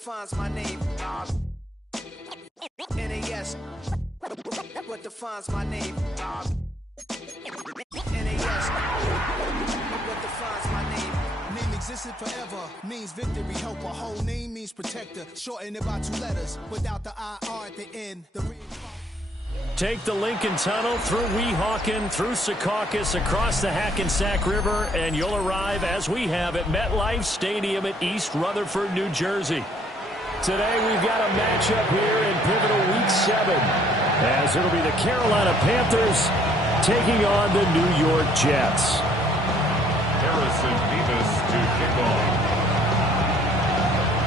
defines my name? NAS. What defines my name? NAS. What defines my name? Name existed forever, means victory, help. A whole name means protector. Shorten it by 2 letters, without the IR at the end. Take the Lincoln Tunnel through Weehawken, through Secaucus, across the Hackensack River, and you'll arrive, as we have, at MetLife Stadium at East Rutherford, New Jersey. Today we've got a matchup here in pivotal Week 7, as it'll be the Carolina Panthers taking on the New York Jets. Harrison Beavis to kick off.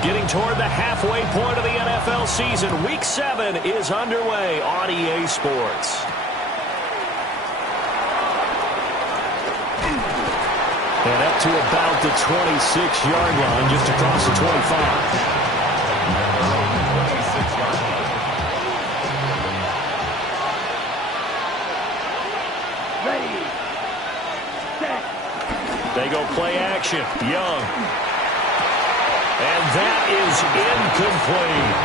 Getting toward the halfway point of the NFL season, Week 7 is underway on EA Sports. And up to about the 26-yard line, just across the 25. They go play action. Young. And that is incomplete.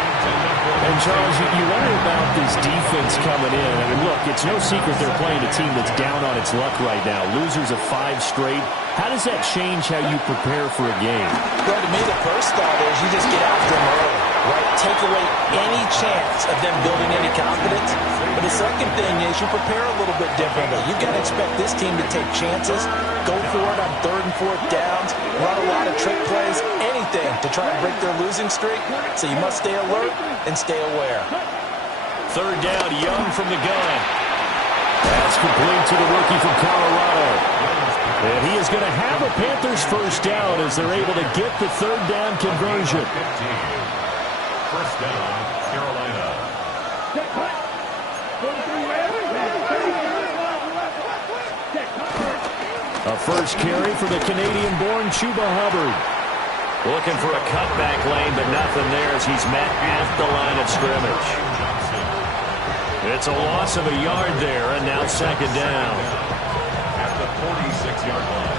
And, Charles, you wonder about this defense coming in. I mean, look, it's no secret they're playing a team that's down on its luck right now. Losers of 5 straight. How does that change how you prepare for a game? Well, to me, the first thought is you just get after them early, right? Take away any chance of them building any confidence. But the second thing is you prepare a little bit differently. You've got to expect this team to take chances, go for it on 3rd and 4th downs, run a lot of trick plays, anything to try and break their losing streak. So you must stay alert and stay aware. 3rd down, Young from the gun. That's complete to the rookie from Colorado. And he is going to have a Panthers first down as they're able to get the 3rd down conversion. 1st down, Carolina. A first carry for the Canadian-born Chuba Hubbard. Looking for a cutback lane, but nothing there as he's met at the line of scrimmage. It's a loss of a yard there, and now 2nd down. At the 46-yard line.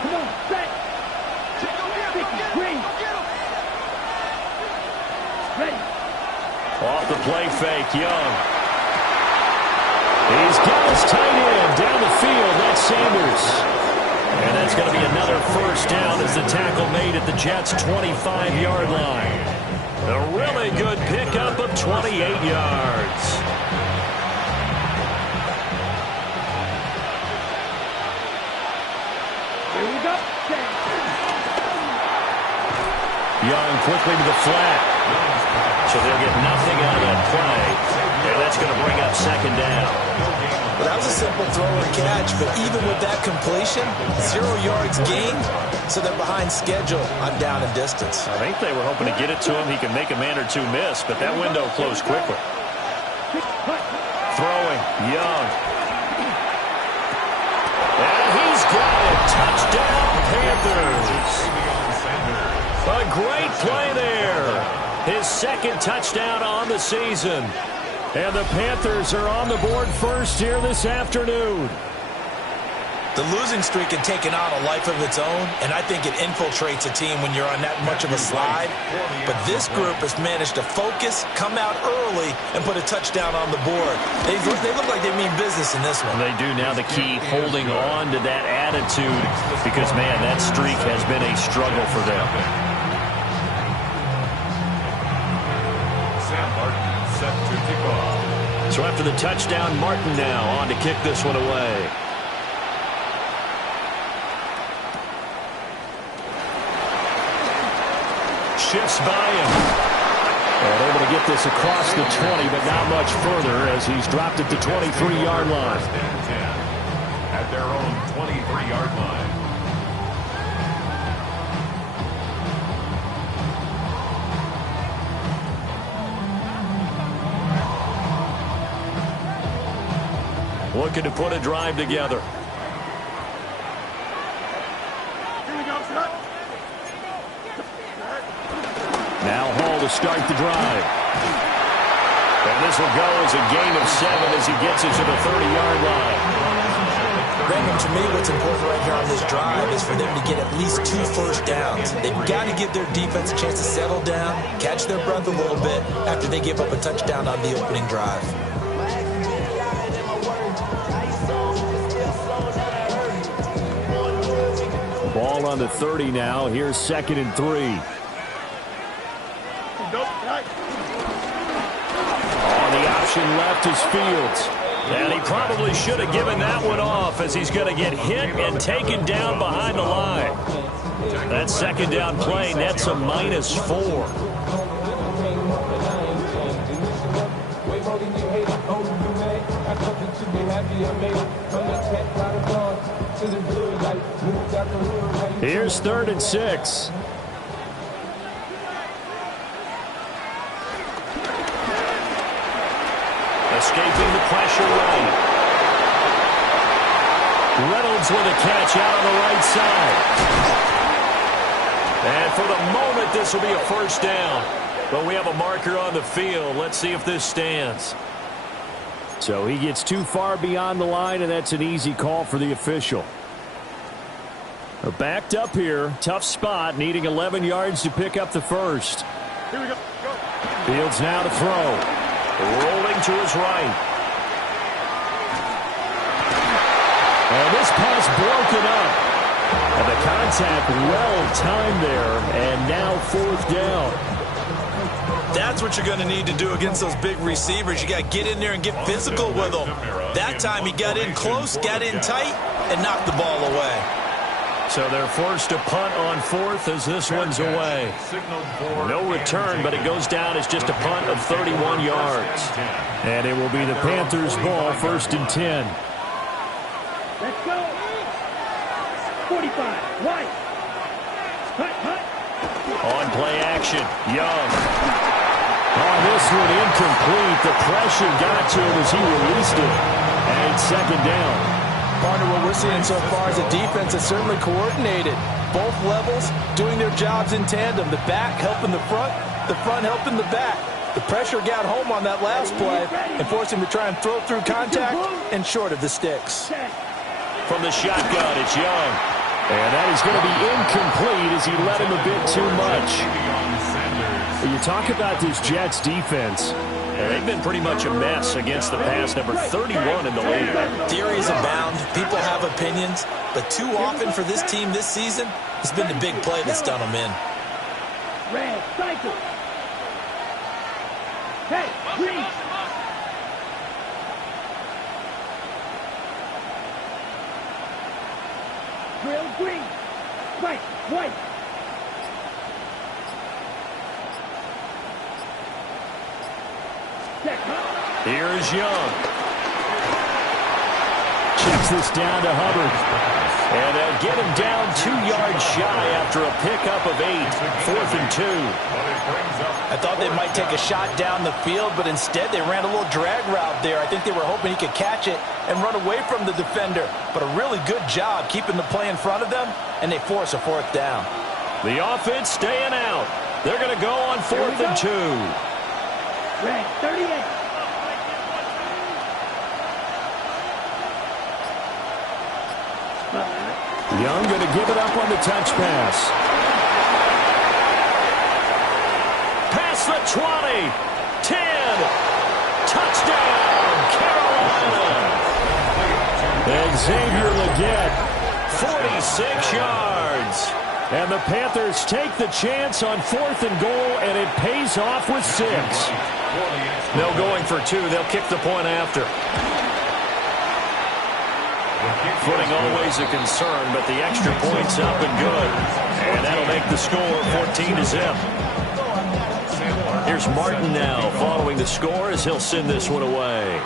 Come on, set. Green. Ready. Off the play fake, Young. He's got his tight end down the field. That's Sanders. And that's going to be another first down as the tackle made at the Jets' 25-yard line. A really good pickup of 28 yards. Here we go. Young quickly to the flat. So they'll get nothing out of that play. And that's going to bring up 2nd down. Well, that was a simple throw and catch, but even with that completion, 0 yards gained, so they're behind schedule on down and distance. I think they were hoping to get it to him. He can make a man or two miss, but that window closed quickly. Throwing, Young. And he's got it. Touchdown, Panthers. A great play there. His 2nd touchdown on the season. And the Panthers are on the board first here this afternoon. The losing streak had taken on a life of its own, and I think it infiltrates a team when you're on that much of a slide. But this group has managed to focus, come out early, and put a touchdown on the board. They look like they mean business in this one. They do now. The key, holding on to that attitude, because, man, that streak has been a struggle for them. Sam Martin set to kick off. So after the touchdown, Martin now on to kick this one away. Shifts by him. And able to get this across the 20, but not much further as he's dropped at the 23-yard line. At their own 23-yard line. Looking to put a drive together. Now Hall to start the drive. And this will go as a gain of 7 as he gets it to the 30-yard line. And for me, what's important right here on this drive is for them to get at least 2 first downs. They've got to give their defense a chance to settle down, catch their breath a little bit after they give up a touchdown on the opening drive. Ball on the 30 now. Here's 2nd and 3. On the option left is Fields. And he probably should have given that one off as he's going to get hit and taken down behind the line. That 2nd down play nets a -4. Here's 3rd and 6. Escaping the pressure right. Reynolds with a catch out on the right side. And for the moment, this will be a first down. But we have a marker on the field. Let's see if this stands. So he gets too far beyond the line, and that's an easy call for the official. They're backed up here. Tough spot, needing 11 yards to pick up the first. Here we go. Fields now to throw. Rolling to his right. And this pass broken up. And the contact well timed there. And now 4th down. That's what you're going to need to do against those big receivers. You got to get in there and get physical with them. That time he got in close, got in tight, and knocked the ball away. So they're forced to punt on 4th as this one's away. No return, but it goes down as just a punt of 31 yards. And it will be the Panthers' ball, 1st and 10. Let's go. 45. Right. Hut. On play action, Young. On this one, incomplete. The pressure got to him as he released it. And 2nd down. Partner, what we're seeing so far is a defense that's certainly coordinated. Both levels doing their jobs in tandem. The back helping the front helping the back. The pressure got home on that last play and forced him to try and throw through contact and short of the sticks. From the shotgun, it's Young. And that is going to be incomplete as he let him a bit too much. You talk about this Jets defense. And they've been pretty much a mess against the pass, number 31 in the league. Theories abound. People have opinions. But too often for this team this season, it's been the big play that's done them in. Red, cycle. Hey, green. Grill, green. Right, white. Here's Young. Checks this down to Hubbard. And they'll get him down 2 yards shy after a pickup of 8. 4th and 2. I thought they might take a shot down the field, but instead they ran a little drag route there. I think they were hoping he could catch it and run away from the defender. But a really good job keeping the play in front of them, and they force a 4th down. The offense staying out. They're going to go on 4th and 2. Red, 38. Young going to give it up on the touch pass. Past the 20. 10. Touchdown, Carolina. Xavier Legette, 46 yards. And the Panthers take the chance on 4th and goal, and it pays off with 6. No going for 2. They'll kick the point after. Footing always a concern, but the extra point's up and good. And that'll make the score 14-0. Here's Martin now following the score as he'll send this one away.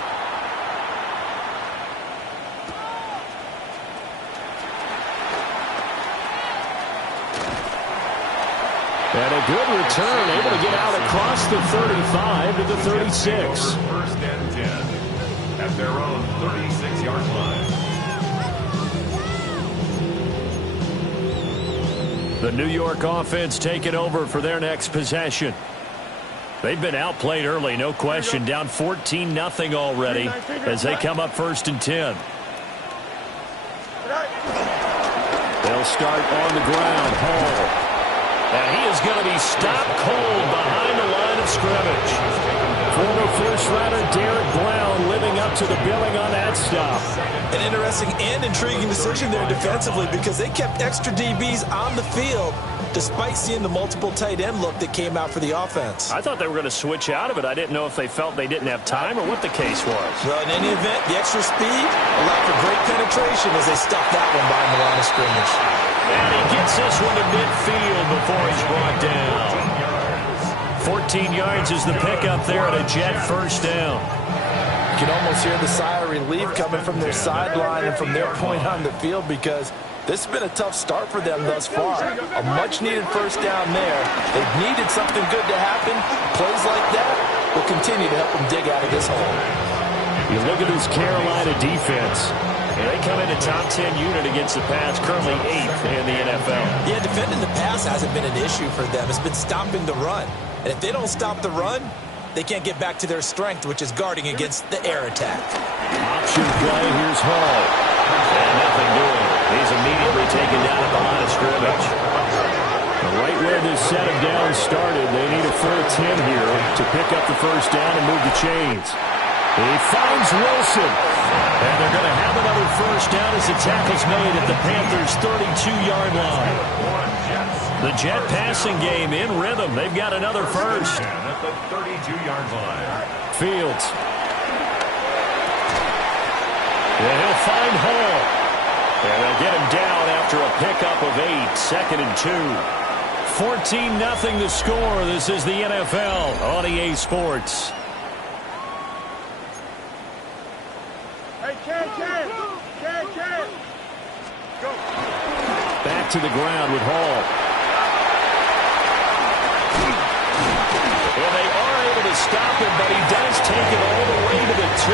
And a good return, able to get out across the 35 to the 36. 1st and 10 at their own 36-yard line. The New York offense taking over for their next possession. They've been outplayed early, no question. Down 14-0 already as they come up 1st and 10. They'll start on the ground. Hall. And he is going to be stopped cold behind the line of scrimmage. Former first-rounder Derek Brown living up to the billing on that stop. An interesting and intriguing decision there defensively because they kept extra DBs on the field despite seeing the multiple tight end look that came out for the offense. I thought they were going to switch out of it. I didn't know if they felt they didn't have time or what the case was. Well, in any event, the extra speed allowed for great penetration as they stuffed that one behind the line of scrimmage. And he gets this one to midfield before he's brought down. 14 yards is the pickup there at a Jet first down. You can almost hear the sigh of relief coming from their sideline and from their point on the field because this has been a tough start for them thus far. A much-needed first down there. They've needed something good to happen. Plays like that will continue to help them dig out of this hole. You look at this Carolina defense. And they come in a top 10 unit against the pass, currently 8th in the NFL. Yeah, defending the pass hasn't been an issue for them. It's been stopping the run. And if they don't stop the run, they can't get back to their strength, which is guarding against the air attack. Option play, here's Hall. And nothing doing. He's immediately taken down at the line of scrimmage. Right where this set of downs started, they need a full 10 here to pick up the first down and move the chains. He finds Wilson. And they're going to have another first down as the tackle's made at the Panthers' 32-yard line. The Jet passing game in rhythm. They've got another first. At the 32-yard line. Fields. And he'll find Hall. And they'll get him down after a pickup of 8. Second and 2. 14-0 the score. This is the NFL on EA Sports. Back to the ground with Hall. And they are able to stop him, but he does take it all the way to the 2.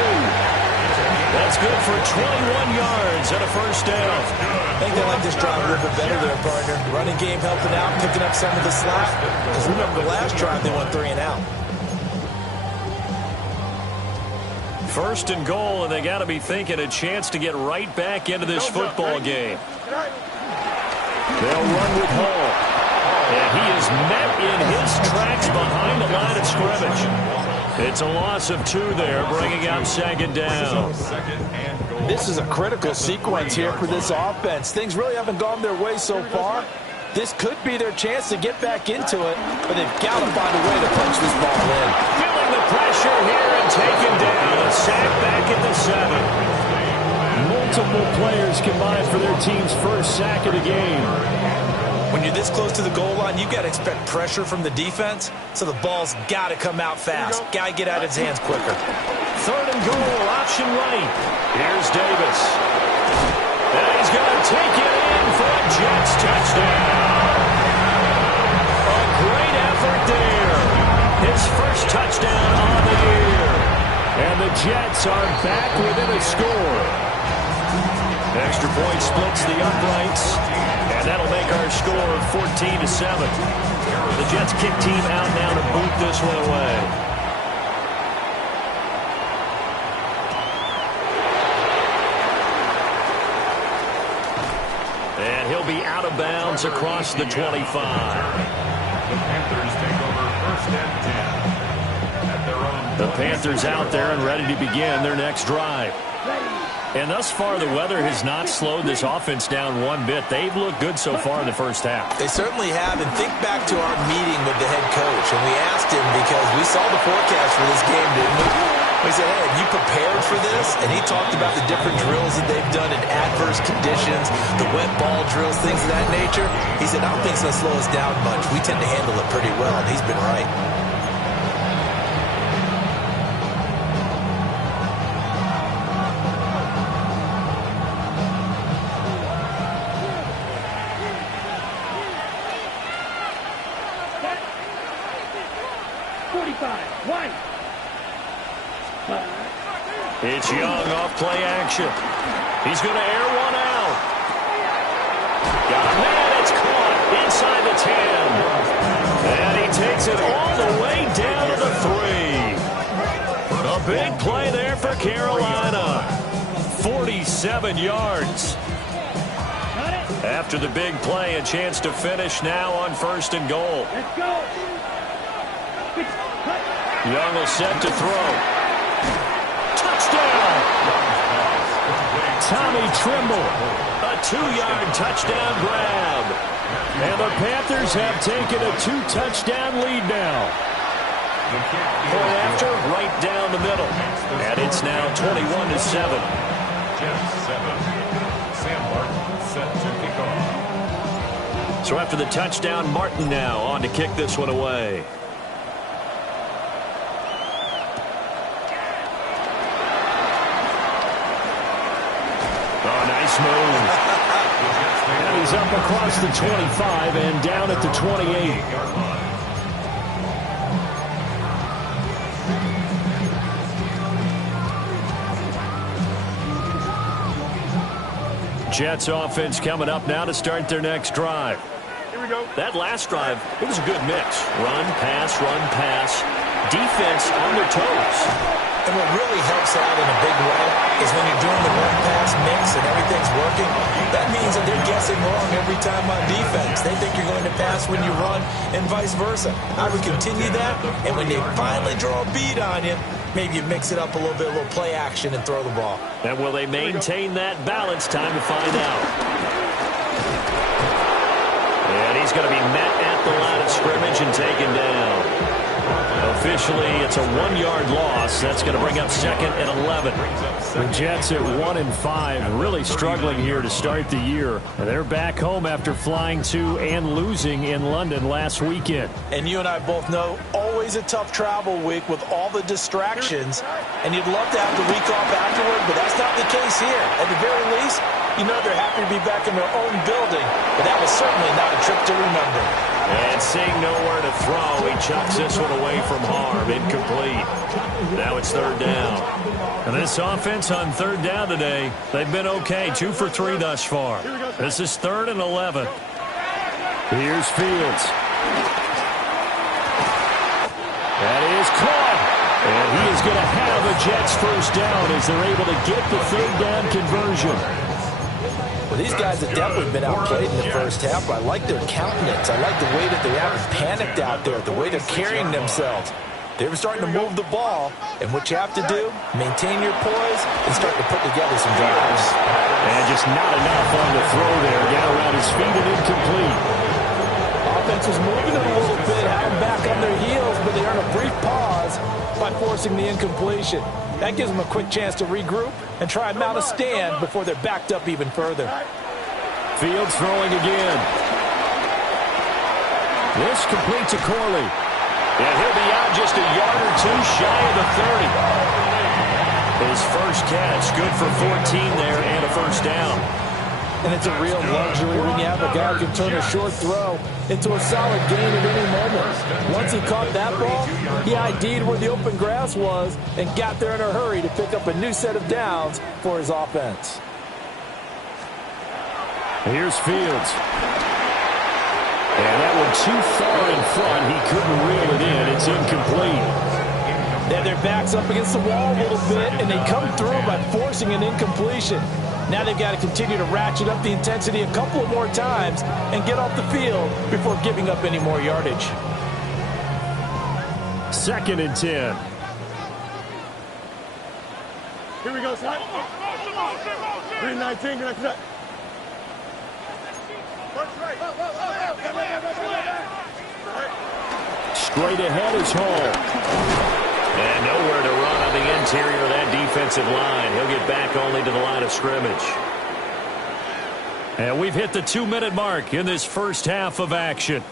That's good for 21 yards and a first down. I think they like this drive a little bit better there, partner. Running game helping out, picking up some of the slack. Because remember the last drive, they went 3 and out. First and goal, and they got to be thinking a chance to get right back into this football game. They'll run with Hall. And he is met in his tracks behind the line of scrimmage. It's a loss of 2 there, bringing up second down. This is a critical sequence here for this offense. Things really haven't gone their way so far. This could be their chance to get back into it, but they've got to find a way to punch this ball in. Feeling the pressure here and taken down. A sack back at the 7. Multiple players combined for their team's first sack of the game. When you're this close to the goal line, you've got to expect pressure from the defense, so the ball's got to come out fast. Got to get out of his hands quicker. Third and goal, option right. Here's Davis. And he's going to take it in for a Jets touchdown. A great effort there. His first touchdown on the year. And the Jets are back within a score. Extra point splits the uprights. And that'll make our score 14-7. The Jets kick team out now to boot this one away. And he'll be out of bounds across the 25. The Panthers take over first and 10 at their own. The Panthers out there and ready to begin their next drive. And thus far, the weather has not slowed this offense down one bit. They've looked good so far in the first half. They certainly have, and think back to our meeting with the head coach, and we asked him because we saw the forecast for this game, didn't we? We said, hey, have you prepared for this? And he talked about the different drills that they've done in adverse conditions, the wet ball drills, things of that nature. He said, I don't think it's going to slow us down much. We tend to handle it pretty well, and he's been right. It's Young off play action. He's going to air one out. Got a man. It's caught inside the 10. And he takes it all the way down to the 3. A big play there for Carolina. 47 yards. After the big play, a chance to finish now on 1st and goal. Let's go. Young will set to throw. Touchdown! Tommy Trimble. A 2-yard touchdown grab. And the Panthers have taken a 2-touchdown lead now. Point after, right down the middle. And it's now 21-7. Sam Martin set to kick off. So after the touchdown, Martin now on to kick this one away. Oh, nice move. And he's up across the 25 and down at the 28. Jets offense coming up now to start their next drive. Here we go. That last drive, it was a good mix. Run, pass, defense on their toes. And what really helps out in a big way is when you're doing the run-pass mix and everything's working, that means that they're guessing wrong every time on defense. They think you're going to pass when you run and vice versa. I would continue that, and when they finally draw a bead on you, maybe you mix it up a little bit, a little play action, and throw the ball. And will they maintain that balance? Time to find out. And he's going to be met at the line of scrimmage and taken down. Officially, it's a 1-yard loss. That's going to bring up 2nd and 11. The Jets at 1-5, really struggling here to start the year. And they're back home after flying to and losing in London last weekend. And you and I both know, always a tough travel week with all the distractions. And you'd love to have the week off afterward, but that's not the case here. At the very least, you know they're happy to be back in their own building. But that was certainly not a trip to remember. And seeing nowhere to throw, he chucks this one away from harm. Incomplete. Now it's 3rd down. And this offense on 3rd down today, they've been okay. 2 for 3 thus far. This is 3rd and 11. Here's Fields. That is caught. And he is going to have a Jets first down as they're able to get the 3rd down conversion. Well, these guys have definitely been outplayed in the first half, but I like their countenance. I like the way that they haven't panicked out there, the way they're carrying themselves. They were starting to move the ball, and what you have to do, maintain your poise and start to put together some drives. And just not enough on the throw there. Down around his feet and incomplete. Offense was moving it a little bit, had them back on their heels, but they earned a brief pause by forcing the incompletion. That gives them a quick chance to regroup and try and mount a stand before they're backed up even further. Fields throwing again. This complete to Corley. And he'll be out just a yard or 2 shy of the 30. His first catch, good for 14 there and a first down. And it's a real luxury when you have a guy who can turn a short throw into a solid gain at any moment. Once he caught that ball, he ID'd where the open grass was and got there in a hurry to pick up a new set of downs for his offense. Here's Fields. And that one too far in front. He couldn't reel it in. It's incomplete. They have their backs up against the wall a little bit, and they come through by forcing an incompletion. Now they've got to continue to ratchet up the intensity a couple of more times and get off the field before giving up any more yardage. 2nd and 10. Here we go, slide. 319, good night. Straight ahead is Hall. And nowhere to run on the interior of that defensive line. He'll get back only to the line of scrimmage. And we've hit the 2-minute mark in this first half of action.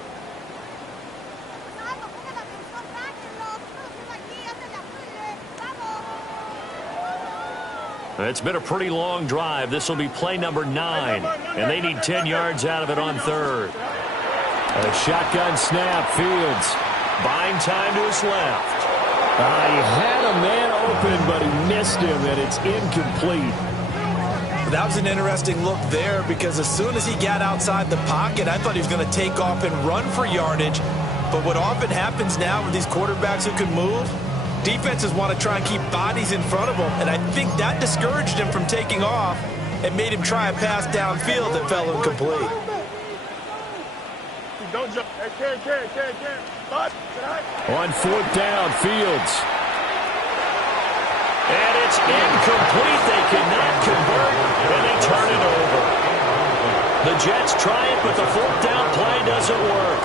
It's been a pretty long drive. This will be play number 9. And they need 10 yards out of it on 3rd. A shotgun snap. Fields buying time to his left. He had a man open, but he missed him, and it's incomplete. That was an interesting look there because as soon as he got outside the pocket, I thought he was going to take off and run for yardage. But what often happens now with these quarterbacks who can move, defenses want to try and keep bodies in front of them, and I think that discouraged him from taking off. and made him try a pass downfield that fell incomplete. Don't jump. Hey, Karen. On 4th down, Fields. And it's incomplete. They cannot convert, and they turn it over. The Jets try it, but the 4th down play doesn't work.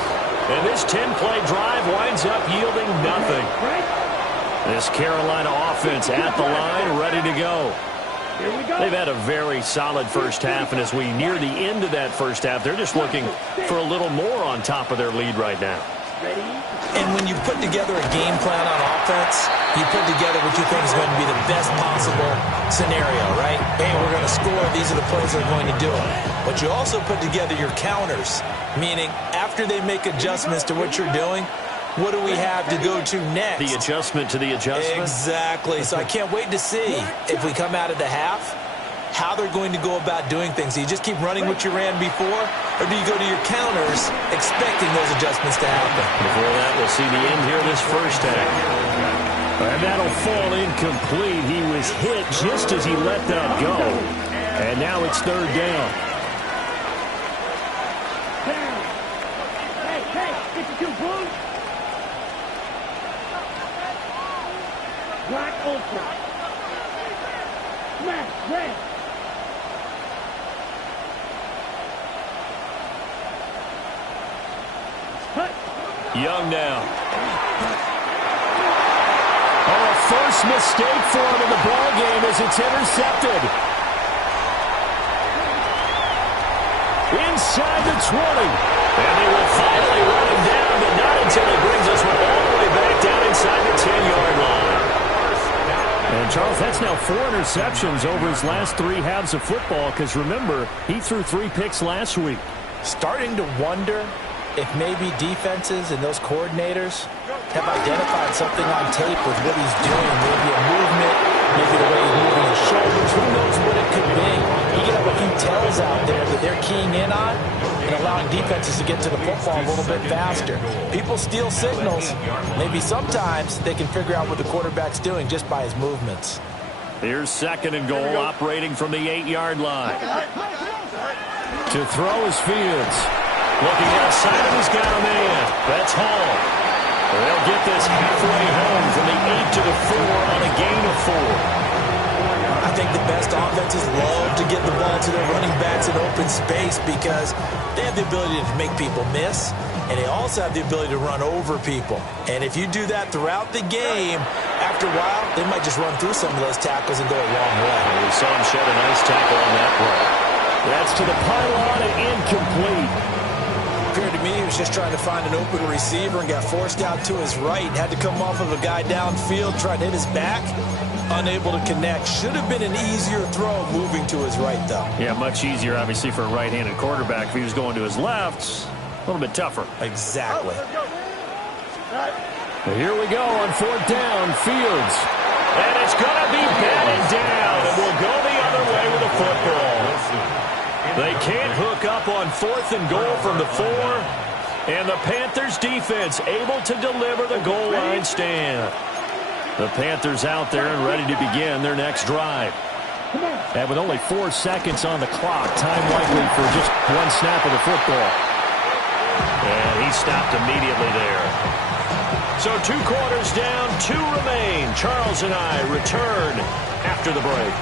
And this 10-play drive winds up yielding nothing. This Carolina offense at the line, ready to go. They've had a very solid first half, and as we near the end of that first half, they're just looking for a little more on top of their lead right now. And when you put together a game plan on offense, you put together what you think is going to be the best possible scenario, right? Hey, we're going to score. These are the plays that are going to do it. But you also put together your counters, meaning after they make adjustments to what you're doing, what do we have to go to next? The adjustment to the adjustment? Exactly. So I can't wait to see if we come out of the half, how they're going to go about doing things. Do you just keep running what you ran before, or do you go to your counters expecting those adjustments to happen? Before that, we'll see the end here this first half. And that'll fall incomplete. He was hit just as he let that go. And now it's 3rd down. Hey, 52 Blues. Black Ultra. Smash, red. Cut. Young now. Oh, a first mistake for him in the ball game as it's intercepted. Inside the 20. And they will finally run him down, but not until he brings us all the way back down inside the 10-yard line. And, Charles, that's now 4 interceptions over his last 3 halves of football because, remember, he threw 3 picks last week. Starting to wonder if maybe defenses and those coordinators have identified something on tape with what he's doing. Maybe a movement, maybe the way he's moving his shoulders. Who knows what it could be? You get a few tells out there that they're keying in on and allowing defenses to get to the football a little bit faster. People steal signals. Maybe sometimes they can figure out what the quarterback's doing just by his movements. Here's 2nd and goal, operating from the 8-yard line. To throw is Fields. Looking outside of he's got a man. That's Hall. They'll get this halfway home from the 8 to the 4 on a gain of 4. I think the best offenses love to get the ball to their running backs in open space because they have the ability to make people miss, and they also have the ability to run over people. And if you do that throughout the game, after a while, they might just run through some of those tackles and go a long way. We saw him shed a nice tackle on that play. That's to the pylon and incomplete. Appeared to me he was just trying to find an open receiver and got forced out to his right. Had to come off of a guy downfield, tried to hit his back. Unable to connect. Should have been an easier throw moving to his right, though. Yeah, much easier, obviously, for a right-handed quarterback. If he was going to his left, a little bit tougher. Exactly. Here we go on 4th down. Fields. And it's going to be batted down. And we'll go the other way with the football. They can't hook up on 4th and goal from the 4. And the Panthers defense able to deliver the goal line stand. The Panthers out there and ready to begin their next drive. And with only 4 seconds on the clock, time likely for just 1 snap of the football. And he stopped immediately there. So 2 quarters down, 2 remain. Charles and I return after the break.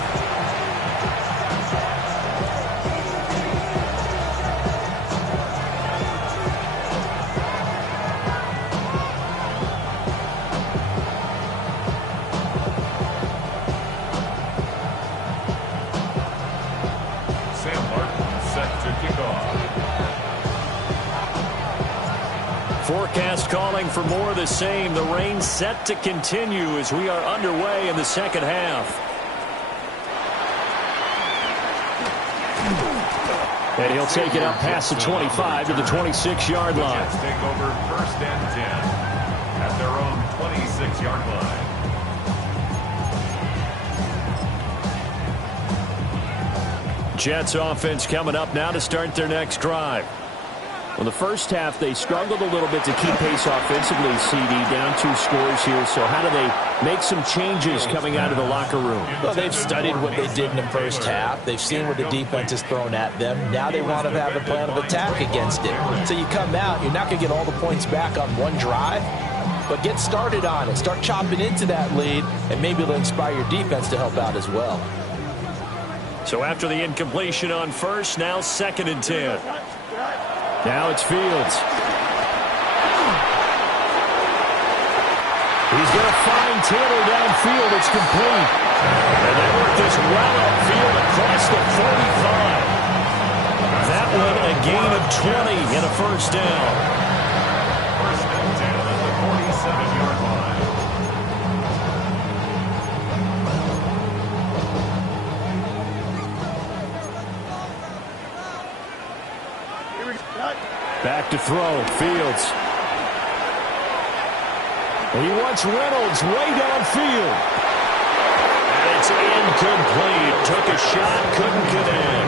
Forecast calling for more of the same. The rain set to continue as we are underway in the second half. And he'll take it up past the 25 to the 26-yard line. Jets take over 1st and 10 at their own 26-yard line. Jets offense coming up now to start their next drive. Well, the first half, they struggled a little bit to keep pace offensively, CD, down 2 scores here. So how do they make some changes coming out of the locker room? Well, they've studied what they did in the first half. They've seen what the defense has thrown at them. Now they want to have a plan of attack against it. So you come out, you're not going to get all the points back on one drive, but get started on it. Start chopping into that lead, and maybe it'll inspire your defense to help out as well. So after the incompletion on first, now 2nd and 10. Now it's Fields. He's going to find Taylor downfield. It's complete. And they work this well upfield across the 45. That one a gain of 20 and a first down. First and 10 at the 47-yard line. Back to throw, Fields. And he wants Reynolds way downfield. And it's incomplete. Took a shot, couldn't connect.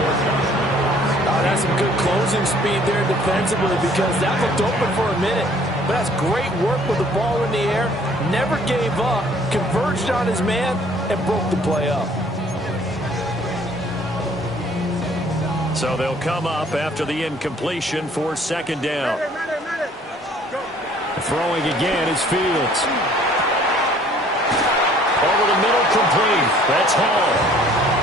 Oh, that's some good closing speed there defensively because that looked open for a minute. But that's great work with the ball in the air. Never gave up, converged on his man, and broke the play up. So they'll come up after the incompletion for 2nd down. Throwing again is Fields. Over the middle, complete. That's Hall.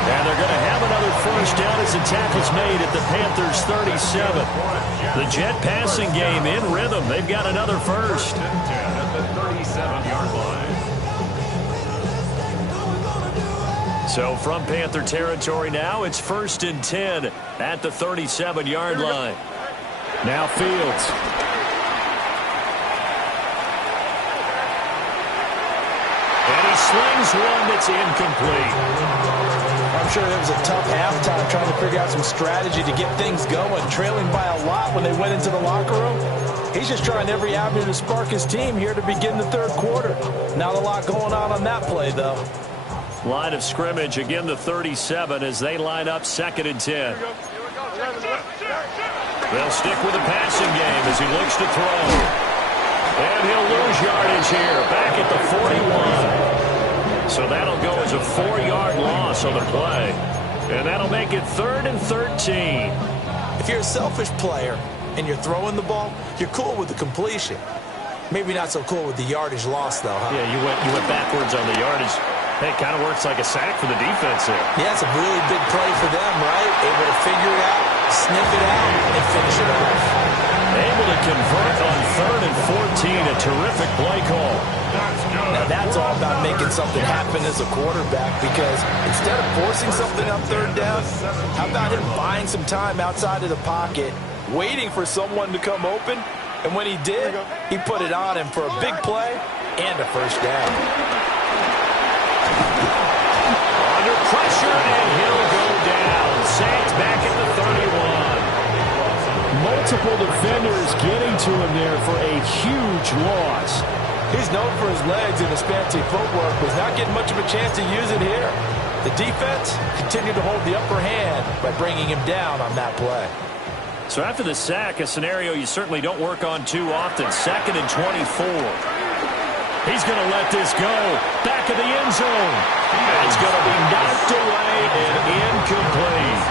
And they're going to have another first down as the tackle's made at the Panthers' 37. The Jet passing game in rhythm. They've got another first. 10 at the 37-yard line. So from Panther territory now, it's 1st and 10 at the 37-yard line. Now Fields. And he slings one that's incomplete. I'm sure it was a tough halftime trying to figure out some strategy to get things going, trailing by a lot when they went into the locker room. He's just trying every avenue to spark his team here to begin the 3rd quarter. Not a lot going on that play, though. Line of scrimmage, again the 37 as they line up 2nd and 10. They'll stick with the passing game as he looks to throw. And he'll lose yardage here, back at the 41. So that'll go as a 4-yard loss on the play. And that'll make it 3rd and 13. If you're a selfish player and you're throwing the ball, you're cool with the completion. Maybe not so cool with the yardage loss, though, huh? Yeah, you went backwards on the yardage. Hey, it kind of works like a sack for the defense there. Yeah, it's a really big play for them, right? Able to figure it out, sniff it out, and finish it off. Able to convert on 3rd and 14. A terrific play call. Now, that's all about making something happen as a quarterback because instead of forcing something on 3rd down, how about him buying some time outside of the pocket, waiting for someone to come open, and when he did, he put it on him for a big play and a first down. Under pressure, and he'll go down. Saints back at the 31. Multiple defenders getting to him there for a huge loss. He's known for his legs and his fancy footwork, was not getting much of a chance to use it here. The defense continued to hold the upper hand by bringing him down on that play. So after the sack, a scenario you certainly don't work on too often. 2nd and 24. He's going to let this go. Back of the end zone. It's going to be knocked away and incomplete.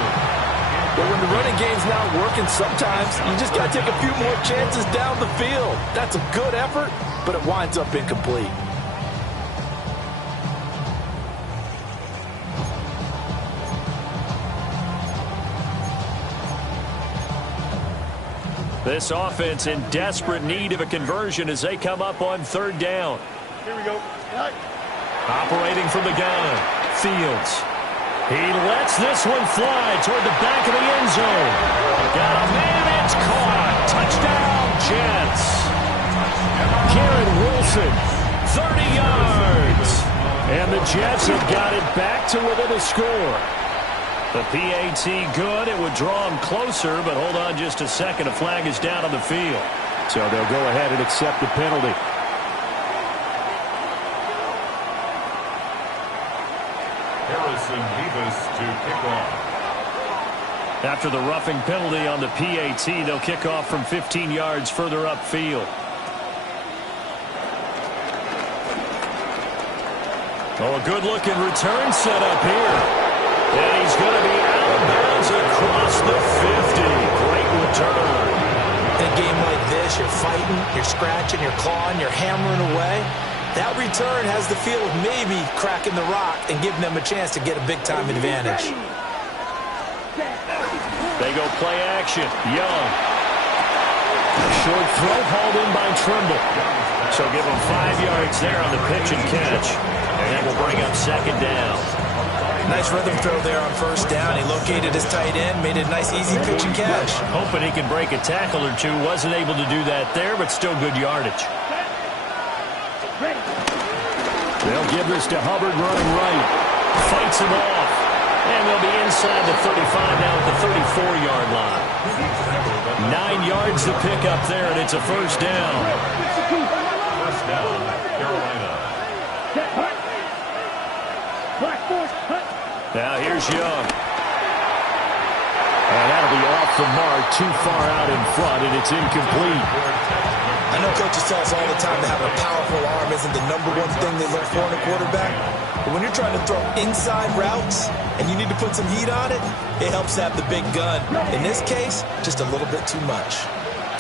But when the running game's not working, sometimes you just got to take a few more chances down the field. That's a good effort, but it winds up incomplete. This offense in desperate need of a conversion as they come up on 3rd down. Here we go. Operating from the gun, Fields. He lets this one fly toward the back of the end zone. Got a man, it's caught. Touchdown, Jets. Garrett Wilson, 30 yards. And the Jets have got it back to within a score. The PAT good. It would draw him closer, but hold on just a second. A flag is down on the field. So they'll go ahead and accept the penalty. Harrison Davis to kick off. After the roughing penalty on the PAT, they'll kick off from 15 yards further upfield. Oh, a good-looking return set up here. And he's going to be out of bounds across the 50. Great return. In a game like this, you're fighting, you're scratching, you're clawing, you're hammering away. That return has the feel of maybe cracking the rock and giving them a chance to get a big-time advantage. They go play action. Young. Short throw hauled in by Trimble. So give him 5 yards there on the pitch and catch. And that will bring up second down. Nice rhythm throw there on first down. He located his tight end, made it a nice easy pitch and catch. Hoping he could break a tackle or two. Wasn't able to do that there, but still good yardage. They'll give this to Hubbard running right. Fights him off. And they'll be inside the 35 now at the 34-yard line. 9 yards to pick up there, and it's a first down. First down, Carolina. Now here's Young. And that'll be off the mark, too far out in front, and it's incomplete. I know coaches tell us all the time that having a powerful arm isn't the number one thing they look for in a quarterback. But when you're trying to throw inside routes and you need to put some heat on it, it helps to have the big gun. In this case, just a little bit too much.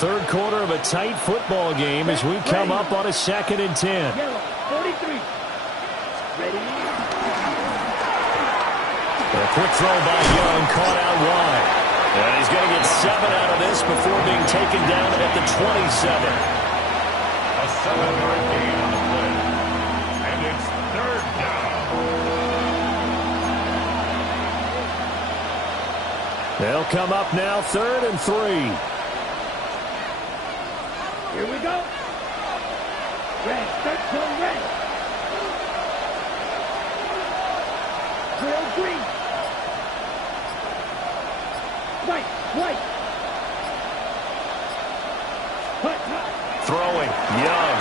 Third quarter of a tight football game as we come up on a 2nd and 10. 43. Ready? A quick throw by Young, caught out wide. And he's going to get 7 out of this before being taken down at the 27. A 7-yard gain on the play. And it's third down. They'll come up now 3rd and 3. Here we go. Red, start zone red. Drill green. White, white. Hut, hut. Throwing, Young.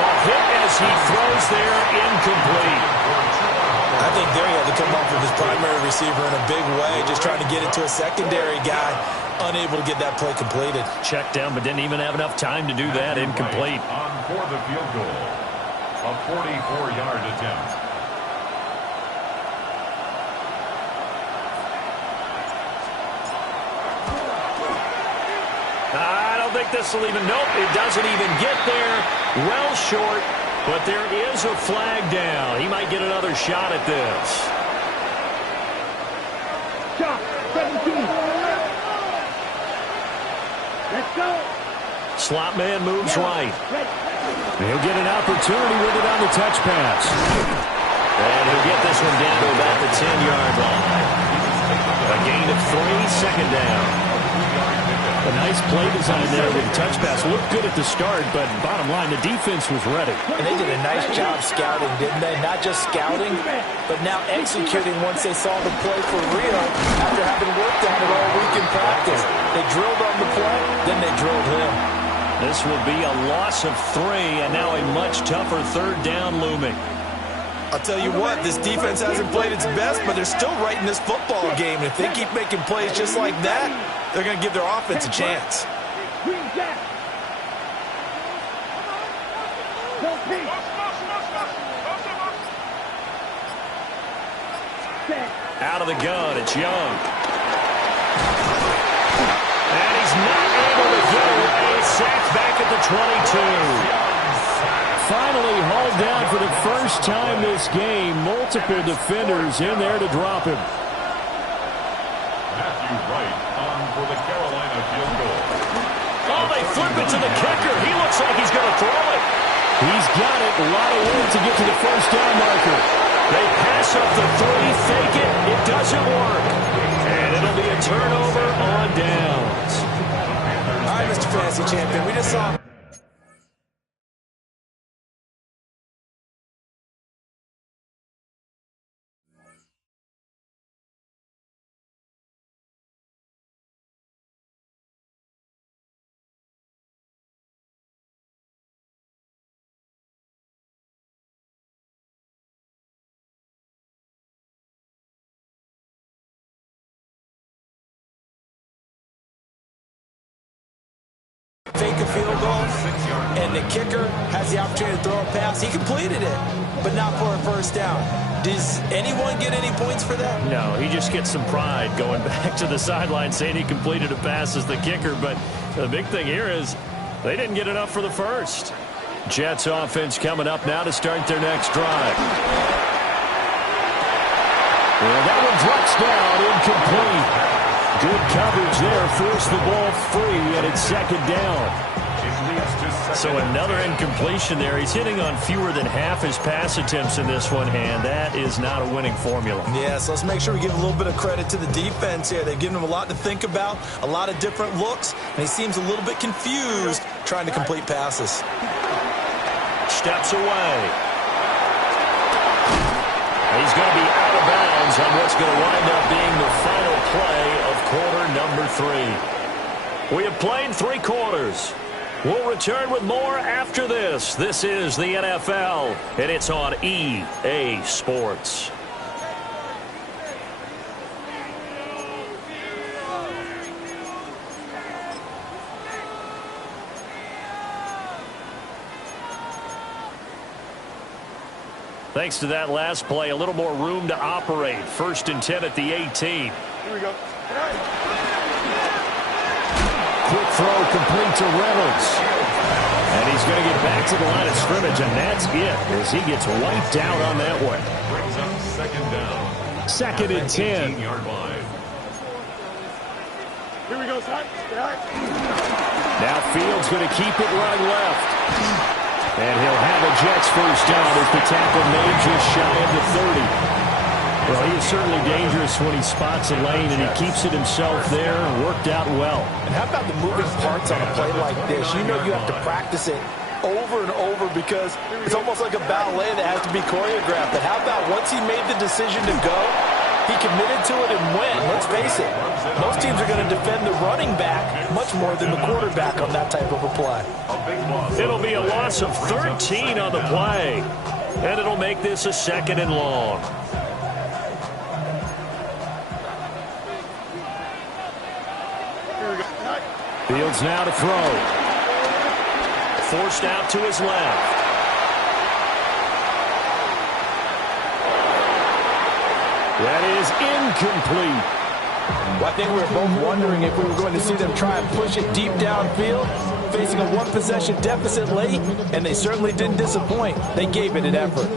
A hit as he throws there, incomplete. I think there he had to come off of his primary receiver in a big way, just trying to get it to a secondary guy, unable to get that play completed. Checked down, but didn't even have enough time to do that, incomplete. On for the field goal. A 44-yard attempt. I don't think this will even, nope, it doesn't even get there. Well short, but there is a flag down. He might get another shot at this. Shot, 17. Let's go. Slot man moves right. Ready. He'll get an opportunity with it on the touch pass. And he'll get this one down to about the 10-yard line. A gain of 3, second down. A nice play design there with the touch pass. Looked good at the start, but bottom line, the defense was ready. And they did a nice job scouting, didn't they? Not just scouting, but now executing once they saw the play for real after having worked on it all week in practice. They drilled on the play, then they drilled him. This will be a loss of 3, and now a much tougher third down looming. I'll tell you what, this defense hasn't played its best, but they're still right in this football game. And if they keep making plays just like that, they're going to give their offense a chance. Green jack. Go pink. Set. Out of the gun, it's Young. And he's not able to get away. Sacked back at the 22. Finally hauled down for the first time this game. Multiple defenders in there to drop him. Matthew Wright on for the Carolina field goal. Oh, they flip it to the kicker. He looks like he's going to throw it. He's got it. A lot of room to get to the first down marker. They pass up the 3, fake it. It doesn't work. And it'll be a turnover on downs. All right, Mr. Fantasy Champion, we just saw field goal, and the kicker has the opportunity to throw a pass. He completed it, but not for a first down. Does anyone get any points for that? No, he just gets some pride going back to the sideline saying he completed a pass as the kicker. But the big thing here is they didn't get enough for the first. Jets offense coming up now to start their next drive. Well, that one drops down, incomplete. Good coverage there, forced the ball free, and it's second down. So another incompletion there. He's hitting on fewer than half his pass attempts in this one, and that is not a winning formula. Yeah, so let's make sure we give a little bit of credit to the defense here. They've given him a lot to think about, a lot of different looks, and he seems a little bit confused trying to complete passes. Steps away. He's going to be out of bounds on what's going to wind up being the final play of quarter number 3. We have played 3 quarters. We'll return with more after this. This is the NFL, and it's on EA Sports. Thanks to that last play, a little more room to operate. 1st and 10 at the 18. Here we go. Quick throw complete to Reynolds. And he's going to get back to the line of scrimmage, and that's it as he gets wiped out on that one. Brings up second down. 2nd and 10. 18-yard line. Here we go, son. Now Fields going to keep it running left. And he'll have a Jets first down as the tackle made just shy of the 30. Well, he is certainly dangerous when he spots a lane, and he keeps it himself there and worked out well. And how about the moving parts on a play like this? You know you have to practice it over and over because it's almost like a ballet that has to be choreographed. But how about once he made the decision to go, he committed to it and went. Let's face it, most teams are going to defend the running back much more than the quarterback on that type of a play. It'll be a loss of 13 on the play, and it'll make this a 2nd and long. Fields now to throw. Forced out to his left. That is incomplete. Well, I think we were both wondering if we were going to see them try and push it deep downfield, facing a 1-possession deficit late, and they certainly didn't disappoint. They gave it an effort.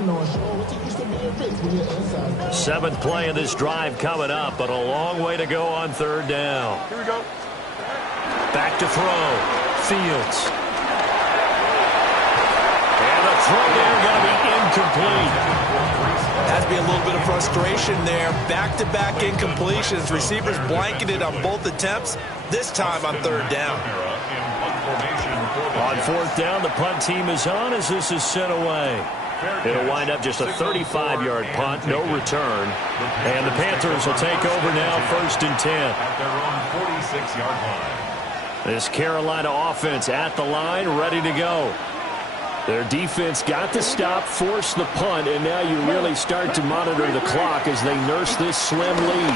7th play of this drive coming up, but a long way to go on 3rd down. Here we go. Back to throw. Fields. And the throw there going to be incomplete. Has to be a little bit of frustration there. Back-to-back incompletions. Receivers blanketed on both attempts, this time on 3rd down. On 4th down, the punt team is on as this is sent away. It'll wind up just a 35-yard punt, no return. And the Panthers will take over now, 1st and 10. At their own 46-yard line. This Carolina offense at the line, ready to go. Their defense got the stop, forced the punt, and now you really start to monitor the clock as they nurse this slim lead.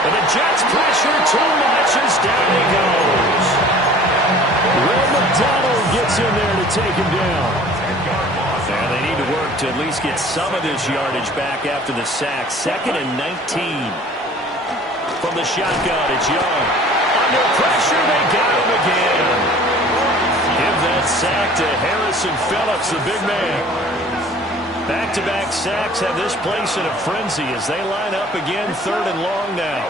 And the Jets pressure too much as down he goes. Will McDonald gets in there to take him down. And they need to work to at least get some of this yardage back after the sack. 2nd and 19. From the shotgun, it's Young. Under pressure, they got him again. Give that sack to Harrison Phillips, the big man. Back-to-back sacks have this place in a frenzy as they line up again, 3rd and long now.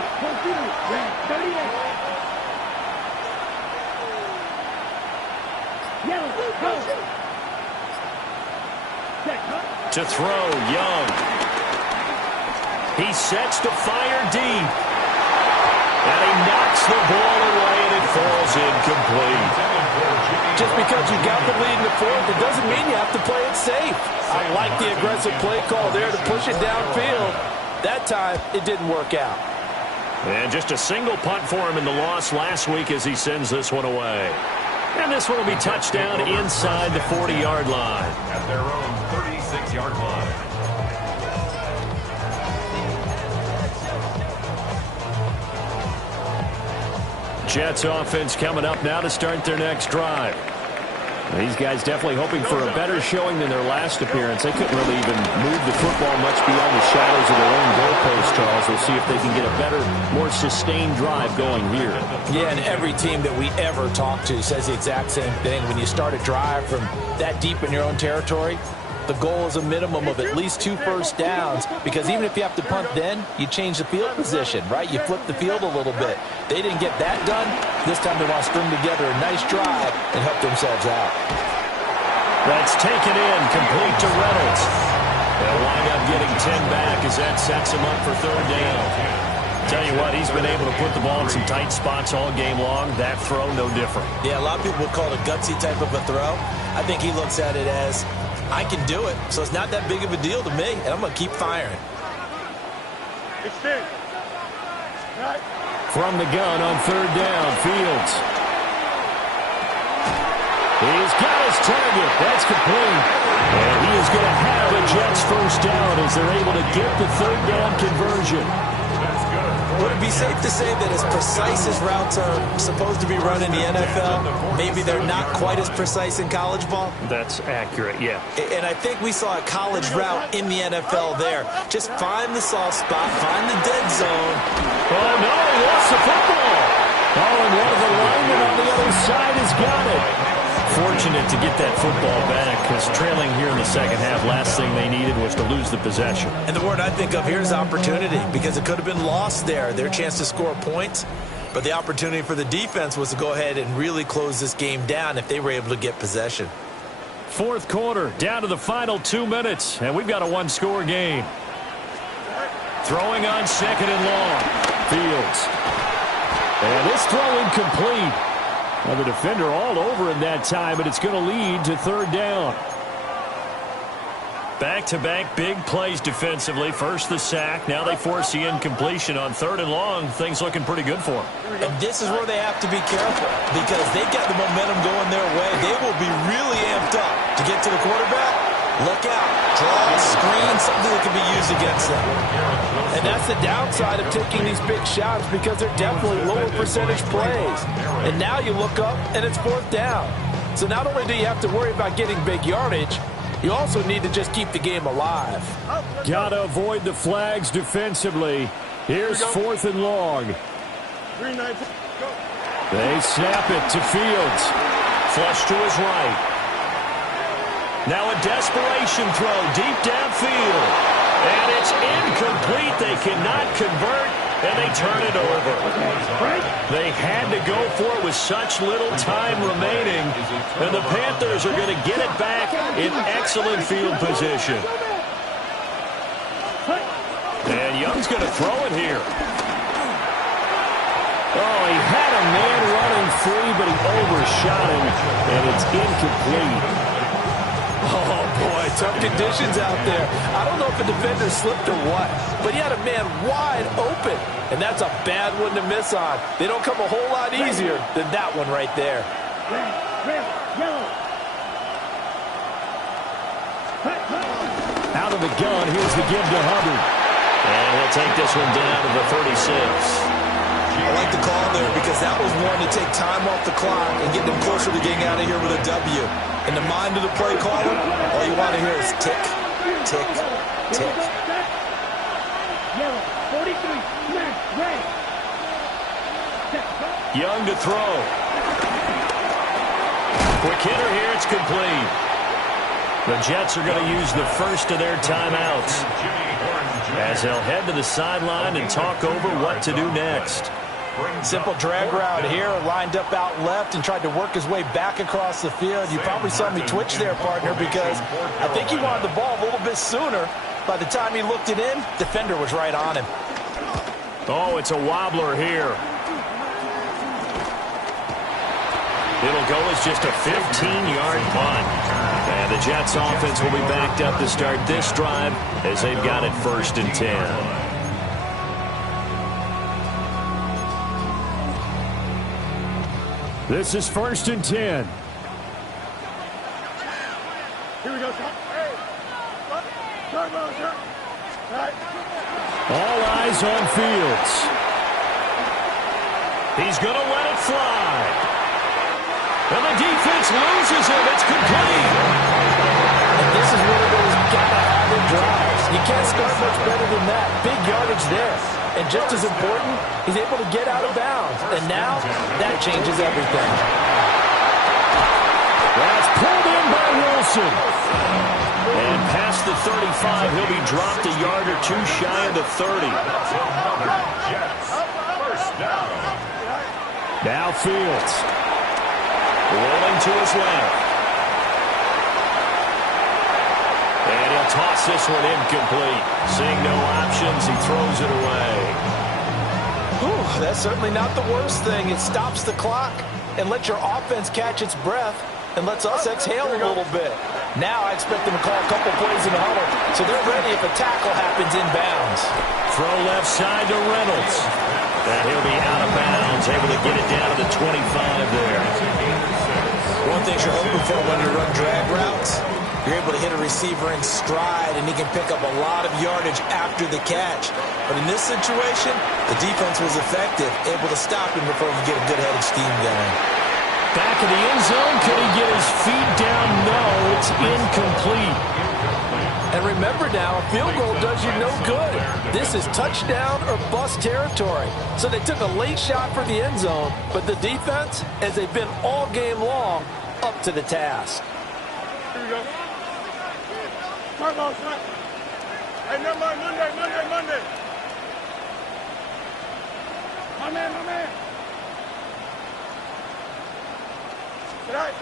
To throw, Young. He sets to fire deep. And he knocks the ball away, and it falls incomplete. Just because you got the lead in the 4th, it doesn't mean you have to play it safe. I like the aggressive play call there to push it downfield. That time, it didn't work out. And just a single punt for him in the loss last week as he sends this one away. And this one will be touchdown inside the 40-yard line. At their own 36-yard line. Jets offense coming up now to start their next drive. These guys definitely hoping for a better showing than their last appearance. They couldn't really even move the football much beyond the shadows of their own goalpost, Charles. We'll see if they can get a better, more sustained drive going here. Yeah, and every team that we ever talk to says the exact same thing. When you start a drive from that deep in your own territory, the goal is a minimum of at least 2 first downs, because even if you have to punt then, you change the field position, right? You flip the field a little bit. They didn't get that done. This time they want to string together a nice drive and help themselves out. That's taken in, complete to Reynolds. They'll wind up getting 10 back as that sets him up for third down. Tell you what, he's been able to put the ball in some tight spots all game long. That throw, no different. Yeah, a lot of people would call it a gutsy type of a throw. I think he looks at it as, I can do it, so it's not that big of a deal to me, and I'm going to keep firing. From the gun on third down, Fields. He's got his target. That's complete. And he is going to have a Jets first down as they're able to get the third down conversion. Would it be safe to say that as precise as routes are supposed to be run in the NFL, maybe they're not quite as precise in college ball? That's accurate, yeah. And I think we saw a college route in the NFL there. Just find the soft spot, find the dead zone. Oh, no, he lost the football. Oh, and one of the linemen on the other side has got it. Fortunate to get that football back, because trailing here in the second half, last thing they needed was to lose the possession. And the word I think of here is opportunity, because it could have been lost there, their chance to score points. But the opportunity for the defense was to go ahead and really close this game down if they were able to get possession. Fourth quarter, down to the final 2 minutes, and we've got a one-score game. Throwing on second and long. Fields. And this throw incomplete. Well, the defender all over him that time, and it's going to lead to third down. Back-to-back big plays defensively. First the sack. Now they force the incompletion on third and long. Things looking pretty good for them. And this is where they have to be careful, because they've got the momentum going their way. They will be really amped up to get to the quarterback. Look out. Draw, screen, something that can be used against them. And that's the downside of taking these big shots, because they're definitely lower percentage plays. And now you look up, and it's fourth down. So not only do you have to worry about getting big yardage, you also need to just keep the game alive. Got to avoid the flags defensively. Here's fourth and long. They snap it to Fields. Flush to his right. Now a desperation throw deep downfield. And it's incomplete. They cannot convert, and they turn it over. They had to go for it with such little time remaining. And the Panthers are going to get it back in excellent field position. And Young's going to throw it here. Oh, he had a man running free, but he overshot him, and it's incomplete. Oh, boy, tough conditions out there. I don't know if a defender slipped or what, but he had a man wide open, and that's a bad one to miss on. They don't come a whole lot easier than that one right there. Red, yellow. Out of the gun, here's the give to Hubbard. And he'll take this one down to the 36. I like the call there, because that was one to take time off the clock and get them closer to getting out of here with a W. In the mind of the play caller, all you want to hear is tick, tick, tick. Yellow, 43, smash, red. Young to throw. Quick hitter here, it's complete. The Jets are going to use the first of their timeouts, as they'll head to the sideline and talk over what to do next. Simple drag route here, lined up out left and tried to work his way back across the field. You probably saw me twitch there, partner, because I think he wanted the ball a little bit sooner. By the time he looked it in, defender was right on him. Oh, it's a wobbler here. It'll go as just a 15-yard punt. And the Jets offense will be backed up to start this drive as they've got it 1st and 10. This is 1st and 10. Here we go. Hey. All eyes on Fields. He's going to let it fly. And the defense loses him. It's complete. And this is one of those gotta-have-it drives. You can't start much better than that. Big yardage there. And just as important, he's able to get out of bounds. And now, that changes everything. That's pulled in by Wilson. And past the 35, he'll be dropped a yard or two shy of the 30. First down. Now Fields. Rolling to his left. And he'll toss this one incomplete. Seeing no options, he throws it away. Whew, that's certainly not the worst thing. It stops the clock and lets your offense catch its breath and lets us exhale a little bit. Now I expect them to call a couple plays in the huddle, so they're ready if a tackle happens inbounds. Throw left side to Reynolds. And he'll be out of bounds, able to get it down to the 25 there. One thing you're hoping for when you run drag routes, you're able to hit a receiver in stride, and he can pick up a lot of yardage after the catch. But in this situation, the defense was effective, able to stop him before he could get a good head of steam going. Back in the end zone, can he get his feet down? No, it's incomplete. And remember now, a field goal does you no good. This is touchdown or bust territory. So they took a late shot for the end zone, but the defense, as they've been all game long, up to the task. Here we go. Come on, son. Hey, never mind. Monday. My man. Right.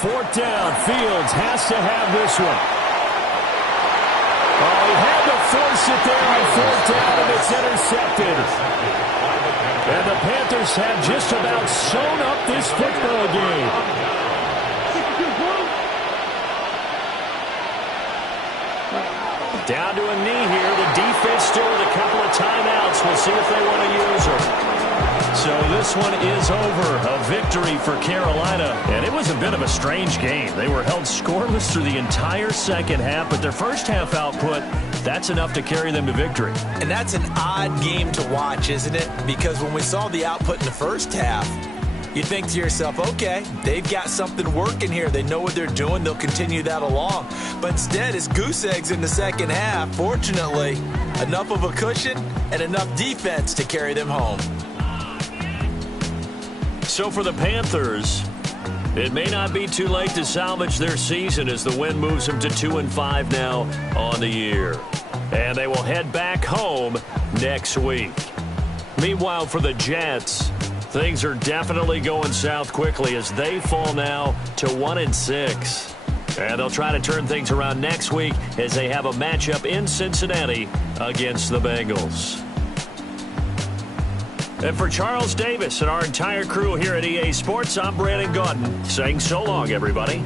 Fourth down, Fields has to have this one. Oh, he had to force it there on fourth down, and it's intercepted. And the Panthers have just about sewn up this football game. Down to a knee here. The defense still with a couple of timeouts. We'll see if they want to use them. So this one is over. A victory for Carolina. And it was a bit of a strange game. They were held scoreless through the entire second half, but their first half output, that's enough to carry them to victory. And that's an odd game to watch, isn't it? Because when we saw the output in the first half, you think to yourself, okay, they've got something working here. They know what they're doing. They'll continue that along. But instead, it's goose eggs in the second half. Fortunately, enough of a cushion and enough defense to carry them home. So for the Panthers, it may not be too late to salvage their season as the win moves them to 2-5 now on the year. And they will head back home next week. Meanwhile, for the Jets, things are definitely going south quickly as they fall now to 1-6. And they'll try to turn things around next week as they have a matchup in Cincinnati against the Bengals. And for Charles Davis and our entire crew here at EA Sports, I'm Brandon Gaudin saying so long, everybody.